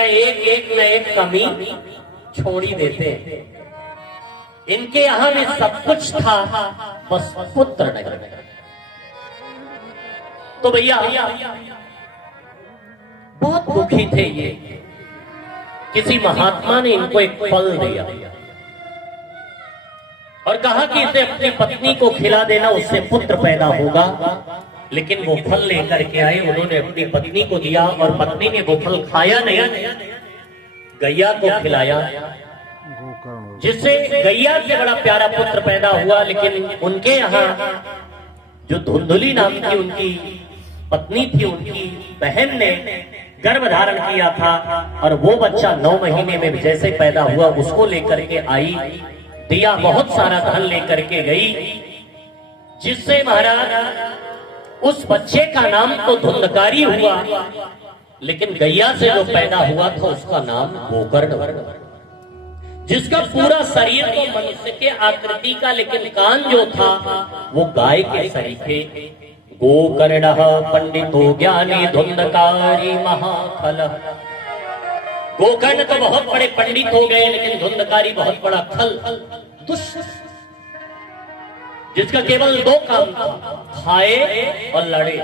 न एक कमी छोड़ी देते हैं। इनके यहां में सब कुछ था, बस पुत्र नहीं। तो भैया बहुत दुखी थे ये। किसी महात्मा ने इनको एक फल दिया और कहा कि इसे अपनी पत्नी को खिला देना, उससे पुत्र पैदा होगा। लेकिन वो फल लेकर के आए, उन्होंने अपनी पत्नी को दिया और पत्नी ने वो फल खाया नहीं, गैया को खिलाया, जिससे गैया से बड़ा प्यारा पुत्र पैदा हुआ। लेकिन उनके यहाँ जो धुंधुली नाम की उनकी पत्नी थी, उनकी बहन ने गर्भ धारण किया था और वो बच्चा 9 महीने में जैसे पैदा हुआ उसको लेकर के आई, दिया बहुत सारा धन लेकर के गई, जिससे महाराज उस बच्चे का नाम तो धुंधकारी हुआ, लेकिन गैया से जो पैदा हुआ था उसका नाम गोकर्ण, जिसका पूरा शरीर तो मनुष्य के आकृति का, लेकिन कान जो था वो गाय के सरीखे। गोकर्ण पंडितो ज्ञानी धुंधकारी महाखल। गोकर्ण तो बहुत बड़े पंडित हो गए, लेकिन धुंधकारी बहुत बड़ा खल, दुष्ट, जिसका केवल 2 काम था, खाए और लड़े।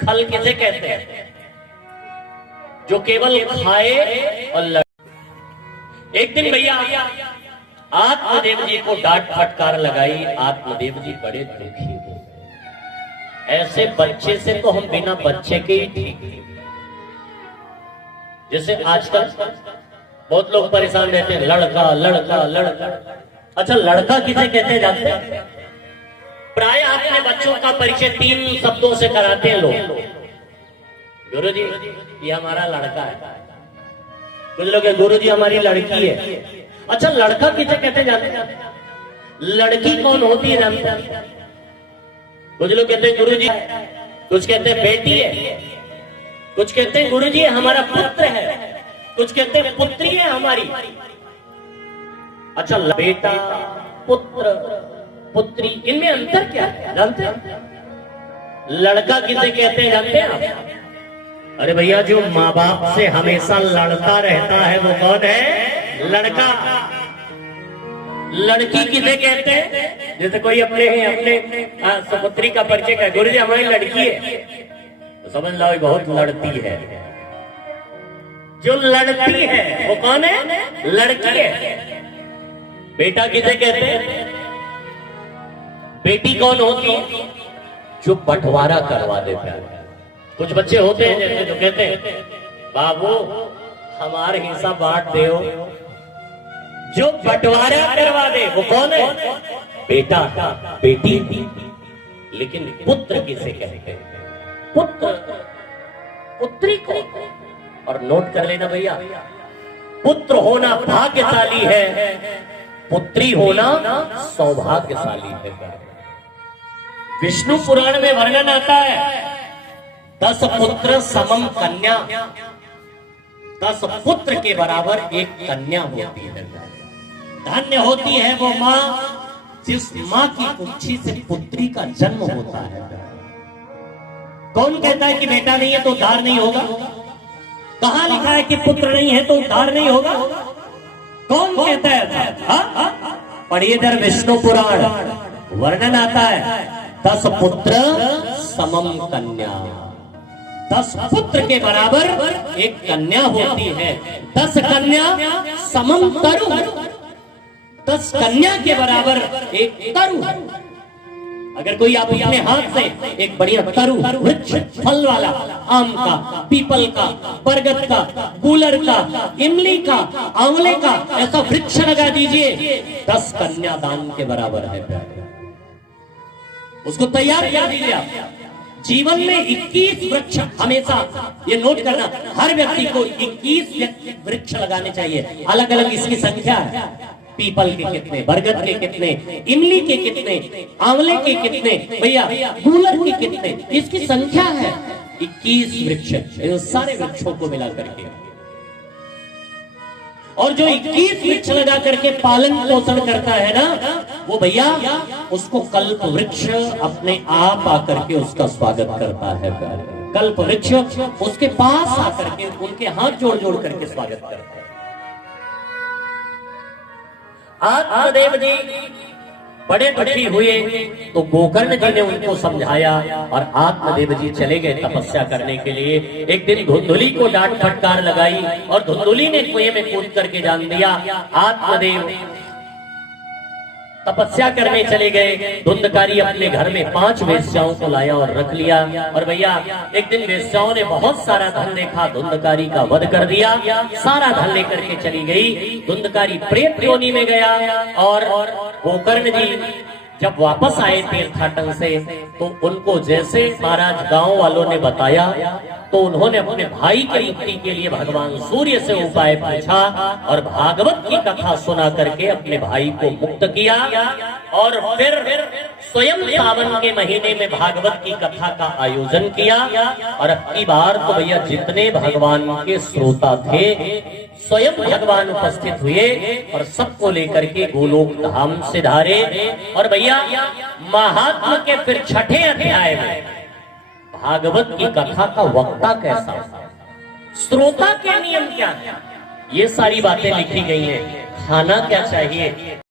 खल किसे कहते हैं? जो केवल खाए और लड़े। एक दिन भैया आत्मदेव जी को डांट फटकार लगाई। आत्मदेव जी बड़े दुखी हो। ऐसे बच्चे से तो हम बिना बच्चे के ही ठीक थे। जैसे आजकल बहुत लोग परेशान रहते हैं, लड़का लड़का लड़का। अच्छा, लड़का किसे कहते हैं जानते हैं? प्राय अपने बच्चों का परिचय 3 शब्दों से कराते हैं लोग। गुरुजी ये हमारा लड़का है, कुछ लोग गुरुजी हमारी लड़की है। अच्छा, लड़का किसे कहते हैं जानते हैं? लड़की कौन होती है जानते हैं? कुछ लोग कहते हैं गुरुजी, कुछ कहते हैं बेटी है, कुछ कहते हैं गुरुजी हमारा पुत्र है, कुछ कहते हैं पुत्री है हमारी। अच्छा, बेटा, पुत्र, पुत्री, इनमें अंतर क्या है जानते हैं? लड़का किसे कहते हैं जानते हैं आप? अरे भैया, जो माँ बाप से हमेशा लड़ता रहता है वो कौन है? लड़का। लड़की किसे कहते हैं? जैसे कोई अपने सुपुत्री का परिचय का, गुरुजी हमारी लड़की है, तो समझ लो बहुत लड़ती है। जो लड़ती है वो कौन है? लड़की है। बेटा किसे कहते हैं? बेटी कौन होती है? जो बंटवारा करवा देता है। कुछ बच्चे होते हैं जैसे जो कहते हैं बाबू हमारे हिस्सा बांट दो। जो बंटवारा करवा दे वो कौन है? बेटा, बेटी। लेकिन पुत्र किसे कहते हैं? पुत्र, पुत्री को। और नोट कर लेना भैया, पुत्र होना भाग्यशाली है, पुत्री होना सौभाग्यशाली है। विष्णु पुराण में वर्णन आता है 10 पुत्र समम कन्या। 10 पुत्र के बराबर एक कन्या होती है। धन्य होती है वो माँ जिस माँ की कुक्षी से पुत्री का जन्म होता है। कौन कहता है कि बेटा नहीं है तो उद्धार नहीं होगा? कहां लिखा है कि पुत्र नहीं है तो उद्धार नहीं होगा? कौन कहता है? पढ़िए इधर विष्णु पुराण, वर्णन आता है 10 पुत्र समम कन्या। 10 पुत्र के बराबर एक कन्या होती है। 10 कन्या समम तरु। 10 कन्या के बराबर एक तरु। अगर कोई आप अपने हाथ से एक बढ़िया तरु वृक्ष, फल वाला, आम का, पीपल का, बरगद का, गूलर का, इमली का, आंवले का ऐसा वृक्ष लगा दीजिए, 10 कन्यादान के बराबर है। उसको तैयार कर दीजिए आप। जीवन में 21 वृक्ष हमेशा, ये नोट करना, हर व्यक्ति को 21 वृक्ष लगाने चाहिए। अलग अलग इसकी संख्या है। पीपल के कितने, बरगद के कितने, इमली के कितने, आंवले के कितने, भैया गूलर के कितने, इसकी संख्या है 21 वृक्ष। सारे वृक्षों को मिला करके, और जो 21 वृक्ष लगा करके पालन पोषण करता है ना, वो भैया उसको कल्प वृक्ष अपने आप आकर के उसका स्वागत करता है। कल्प वृक्ष, उसके पास आकर के उनके हाथ जोड़ जोड़ करके स्वागत करते हैं। आत्मदेव जी बड़े दुखी हुए तो गोकर्ण जी ने उनको समझाया और आत्मदेव जी चले गए तपस्या करने के लिए। एक दिन धुंधुली को डांट फटकार लगाई और धुंधुली ने कुएं में कूद करके जान दिया। आत्मदेव तपस्या करने चले गए। धुंधकारी अपने घर में 5 वेश्याओं को लाया और रख लिया। और भैया एक दिन वेश्याओं ने बहुत सारा धन देखा, धुंधकारी का वध कर दिया, सारा धन लेकर के चली गई। धुंधकारी प्रेत योनि में गया और गोकर्ण जी जब वापस आए तीर्थाटन से तो उनको जैसे महाराज गांव वालों ने बताया तो उन्होंने अपने भाई की मुक्ति के लिए भगवान सूर्य से उपाय पूछा और भागवत की कथा सुना करके अपने भाई को मुक्त किया। और फिर स्वयं सावन के महीने में भागवत की कथा का आयोजन किया। और अब की बार तो भैया जितने भगवान के श्रोता थे स्वयं भगवान उपस्थित हुए और सबको लेकर के गोलोक धाम से धारे। और भैया महात्मा के फिर 6ठे अध्याय में भागवत की कथा का वक्ता कैसा, श्रोता के नियम क्या है, ये सारी बातें लिखी गई हैं। खाना क्या चाहिए,